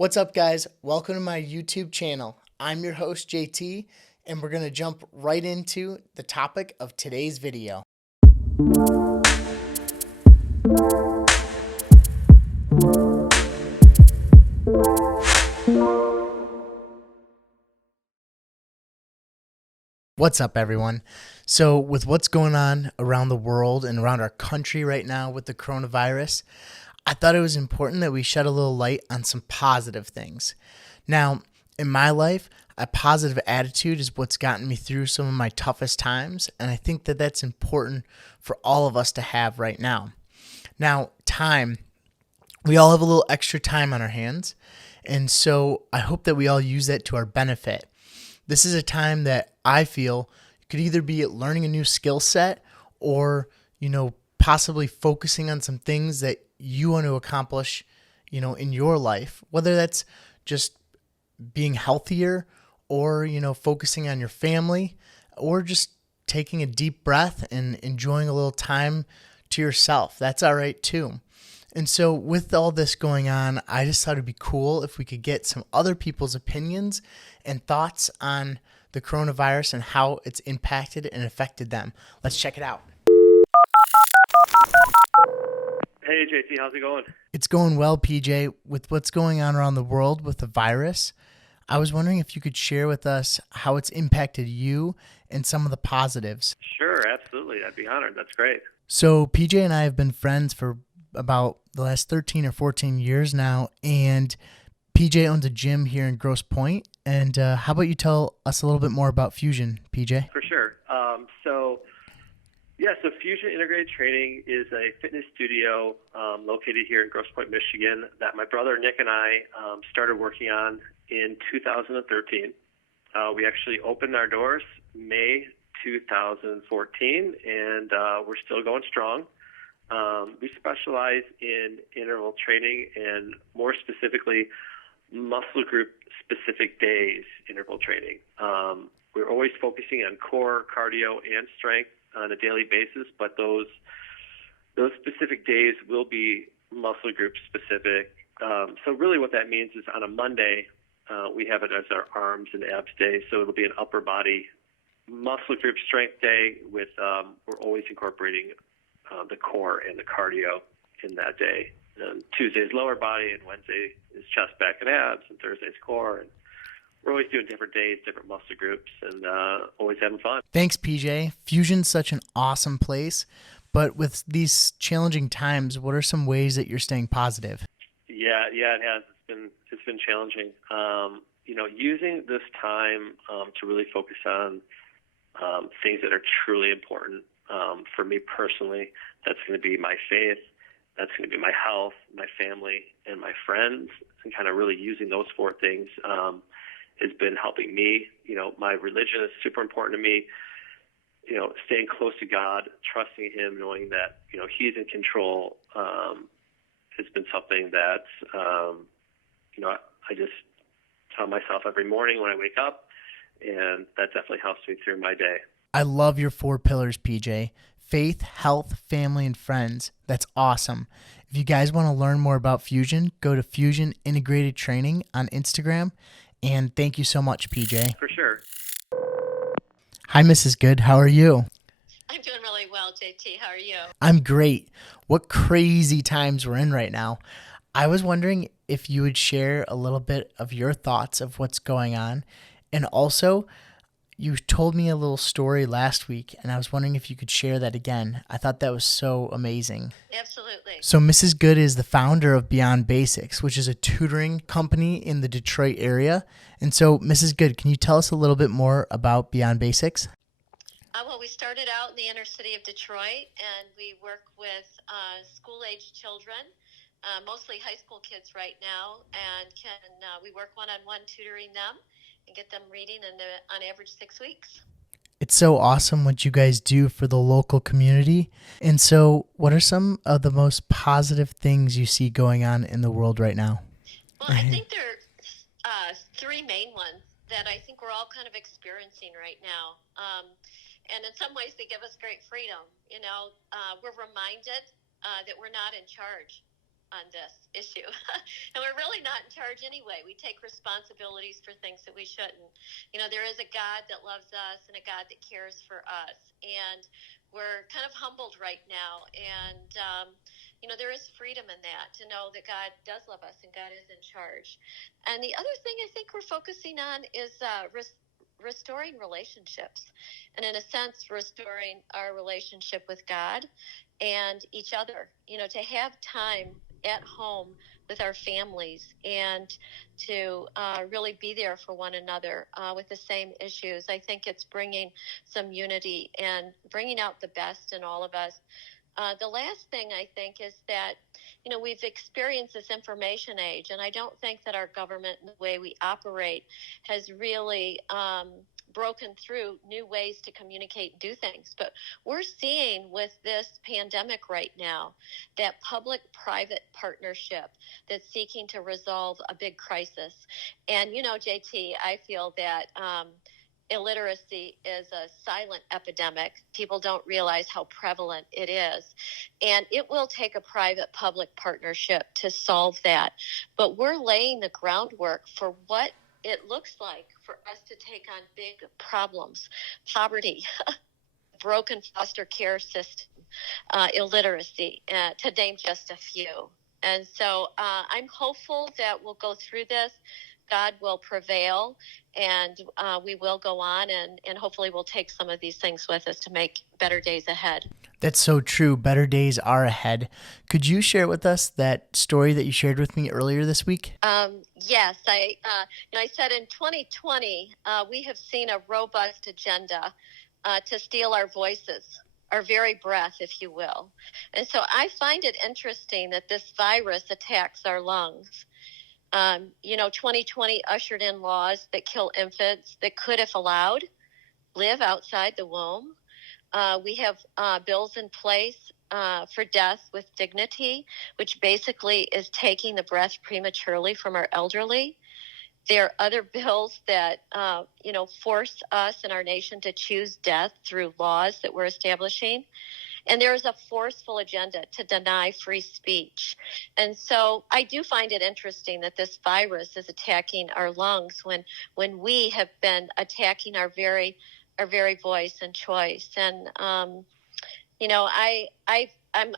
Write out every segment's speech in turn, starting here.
What's up, guys? Welcome to my YouTube channel. I'm your host, JT, and we're going to jump right into the topic of today's video. What's up, everyone? So with what's going on around the world and around our country right now with the coronavirus, I thought it was important that we shed a little light on some positive things. Now, in my life, a positive attitude is what's gotten me through some of my toughest times, and I think that that's important for all of us to have right now. Now, time. We all have a little extra time on our hands, and so I hope that we all use that to our benefit. This is a time that I feel could either be learning a new skill set or, possibly focusing on some things that you want to accomplish, in your life, whether that's just being healthier or, focusing on your family or just taking a deep breath and enjoying a little time to yourself. That's all right too. And so with all this going on, I just thought it'd be cool if we could get some other people's opinions and thoughts on the coronavirus and how it's impacted and affected them. Let's check it out. Hey, JT, how's it going? It's going well, PJ. With what's going on around the world with the virus, I was wondering if you could share with us how it's impacted you and some of the positives. Sure, absolutely. I'd be honored. That's great. So PJ and I have been friends for about the last 13 or 14 years now, and PJ owns a gym here in Grosse Pointe. And how about you tell us a little bit more about Fusion, PJ? For sure. So Fusion Integrated Training is a fitness studio located here in Grosse Pointe, Michigan, that my brother Nick and I started working on in 2013. We actually opened our doors May 2014, and we're still going strong. We specialize in interval training and more specifically muscle group specific days interval training. We're always focusing on core, cardio, and strength on a daily basis, but those specific days will be muscle group specific. So really what that means is on a Monday, we have it as our arms and abs day, so it'll be an upper body muscle group strength day with, we're always incorporating the core and the cardio in that day. And Tuesday is lower body, and Wednesday is chest, back, and abs, and Thursday is core. And we're always doing different days, different muscle groups, and always having fun. Thanks, PJ. Fusion's such an awesome place, but with these challenging times, what are some ways that you're staying positive? Yeah, it has. It's been challenging. Using this time to really focus on things that are truly important for me personally. That's going to be my faith. That's going to be my health, my family, and my friends, and kind of really using those four things has been helping me. My religion is super important to me. Staying close to God, trusting Him, knowing that, He's in control has been something that, I just tell myself every morning when I wake up, and that definitely helps me through my day. I love your 4 pillars, PJ. Faith, health, family, and friends. That's awesome. If you guys want to learn more about Fusion, go to Fusion Integrated Training on Instagram. And thank you so much, PJ. For sure. Hi, Mrs. Good. How are you? I'm doing really well, JT. How are you? I'm great. What crazy times we're in right now. I was wondering if you would share a little bit of your thoughts of what's going on. And also, you told me a little story last week, and I was wondering if you could share that again. I thought that was so amazing. Absolutely. So Mrs. Good is the founder of Beyond Basics, which is a tutoring company in the Detroit area. And so, Mrs. Good, can you tell us a little bit more about Beyond Basics? Well, we started out in the inner city of Detroit, and we work with school-age children, mostly high school kids right now, and we work one-on-one tutoring them and get them reading on average 6 weeks. It's so awesome what you guys do for the local community. And so what are some of the most positive things you see going on in the world right now? Well, I think there are 3 main ones that I think we're all kind of experiencing right now. And in some ways, they give us great freedom. We're reminded that we're not in charge. on this issue. And we're really not in charge anyway. We take responsibilities for things that we shouldn't. There is a God that loves us and a God that cares for us. And we're kind of humbled right now. And, there is freedom in that, to know that God does love us and God is in charge. And the other thing I think we're focusing on is restoring relationships, and in a sense restoring our relationship with God and each other, to have time at home with our families and to really be there for one another with the same issues. I think it's bringing some unity and bringing out the best in all of us. The last thing I think is that, we've experienced this information age, and I don't think that our government and the way we operate has really broken through new ways to communicate and do things. But we're seeing with this pandemic right now that public-private partnership that's seeking to resolve a big crisis. And, JT, I feel that illiteracy is a silent epidemic. People don't realize how prevalent it is. And it will take a private-public partnership to solve that. But we're laying the groundwork for what it looks like for us to take on big problems: poverty, broken foster care system, illiteracy, to name just a few. And so I'm hopeful that we'll go through this. God will prevail, and we will go on, and hopefully we'll take some of these things with us to make better days ahead. That's so true. Better days are ahead. Could you share with us that story that you shared with me earlier this week? Yes. I said in 2020, we have seen a robust agenda to steal our voices, our very breath, if you will. And so I find it interesting that this virus attacks our lungs. 2020 ushered in laws that kill infants that could, if allowed, live outside the womb. We have bills in place for death with dignity, which basically is taking the breath prematurely from our elderly. There are other bills that, force us in our nation to choose death through laws that we're establishing. And there is a forceful agenda to deny free speech. And so I do find it interesting that this virus is attacking our lungs when we have been attacking our very voice and choice. And, I'm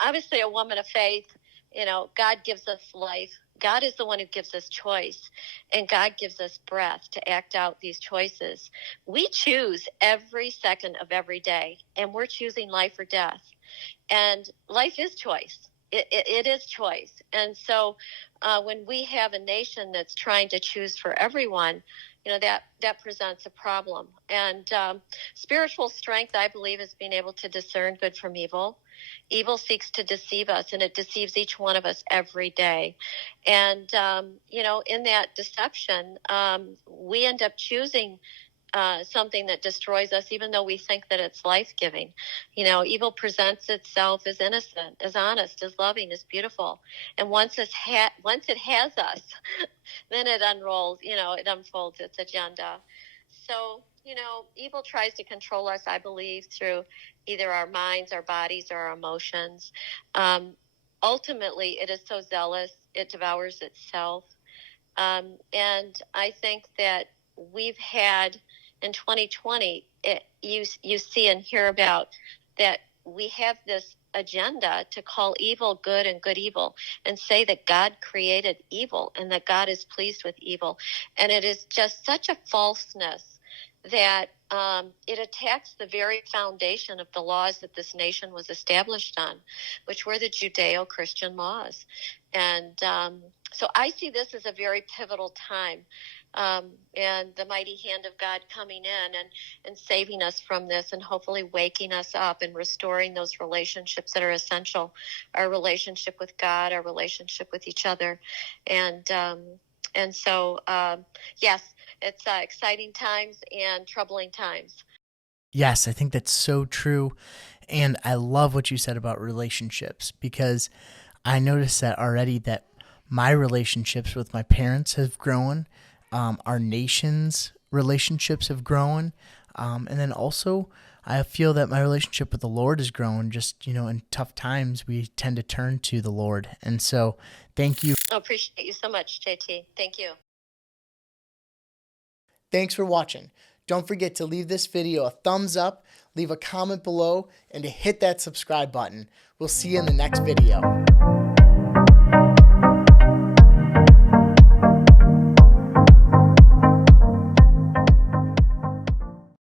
obviously a woman of faith. God gives us life. God is the one who gives us choice, and God gives us breath to act out these choices. We choose every second of every day, and we're choosing life or death. And life is choice. It is choice. And so when we have a nation that's trying to choose for everyone, that presents a problem. And spiritual strength, I believe, is being able to discern good from evil. Evil seeks to deceive us, and it deceives each one of us every day. And, in that deception, we end up choosing something that destroys us, even though we think that it's life-giving. Evil presents itself as innocent, as honest, as loving, as beautiful. And once it has us, then it unfolds its agenda. So, evil tries to control us, I believe, through either our minds, our bodies, or our emotions. Ultimately, it is so zealous, it devours itself. And I think that we've had in 2020, you see and hear about that we have this agenda to call evil good and good evil, and say that God created evil and that God is pleased with evil. And it is just such a falseness that it attacks the very foundation of the laws that this nation was established on, which were the Judeo-Christian laws. And so I see this as a very pivotal time, and the mighty hand of God coming in and saving us from this, and hopefully waking us up and restoring those relationships that are essential, our relationship with God, our relationship with each other. And so, yes, it's exciting times and troubling times. Yes, I think that's so true. And I love what you said about relationships, because I noticed that already, that my relationships with my parents have grown. Our nation's relationships have grown. And then also I feel that my relationship with the Lord has grown. Just, in tough times, we tend to turn to the Lord. And so thank you. I appreciate you so much, JT. Thank you. Thanks for watching. Don't forget to leave this video a thumbs up, leave a comment below, and to hit that subscribe button. We'll see you in the next video.